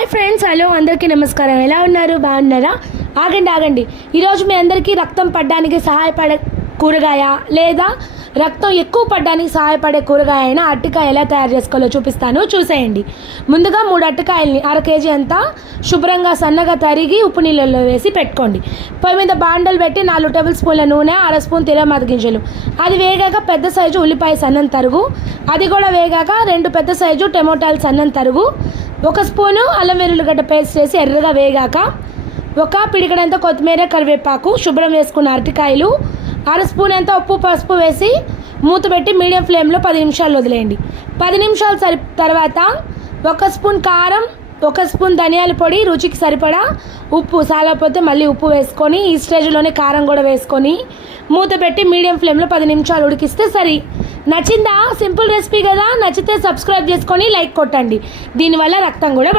Hi friends, hello అందరికీ నమస్కారం. ఎలా ఉన్నారు? బాగున్నారా? ఆగండి. ఈరోజు మీ అందరికీ రక్తం పడడానికి సహాయపడే కూరగాయ లేదా రక్తం ఎక్కువ పడడానికి సహాయపడే కూరగాయ అయినా అరటికాయ ఎలా తయారు చేసుకోవాలో చూపిస్తాను, చూసేయండి. ముందుగా 3 అరటికాయల్ని 1/2 కేజీ అంతా శుభ్రంగా సన్నగా తరిగి ఉప్పు నీళ్ళల్లో వేసి పెట్టుకోండి. పొయ్యి మీద బాండలు పెట్టి 4 టేబుల్ స్పూన్ల నూనె, 1/2 స్పూన్ తిరగమాత గింజలు. అది వేగాక పెద్ద సైజు ఉల్లిపాయ సన్నం తరుగు, అది కూడా వేగాక 2 పెద్ద సైజు టమోటాలు సన్నం తరుగు, 1 స్పూను అల్లం వెల్లుల్లిగడ్డ పేస్ట్ వేసి ఎర్రగా వేగాక 1 పిడికడంత కొత్తిమీర, కరివేపాకు, శుభ్రం వేసుకున్న అరటికాయలు, 1/2 స్పూన్ అంత ఉప్పు పసుపు వేసి మూత పెట్టి మీడియం ఫ్లేమ్లో 10 నిమిషాలు వదిలేయండి. 10 నిమిషాలు తర్వాత 1 స్పూన్ కారం, 1 స్పూన్ ధనియాల పొడి, రుచికి సరిపడా ఉప్పు, సాలకపోతే మళ్ళీ ఉప్పు వేసుకొని ఈ స్టేజ్లోనే కారం కూడా వేసుకొని మూత పెట్టి మీడియం ఫ్లేమ్లో 10 నిమిషాలు ఉడికిస్తే సరి. నచ్చిందా? సింపుల్ రెసిపీ కదా. నచ్చితే సబ్స్క్రైబ్ చేసుకొని లైక్ కొట్టండి. దీనివల్ల రక్తం కూడా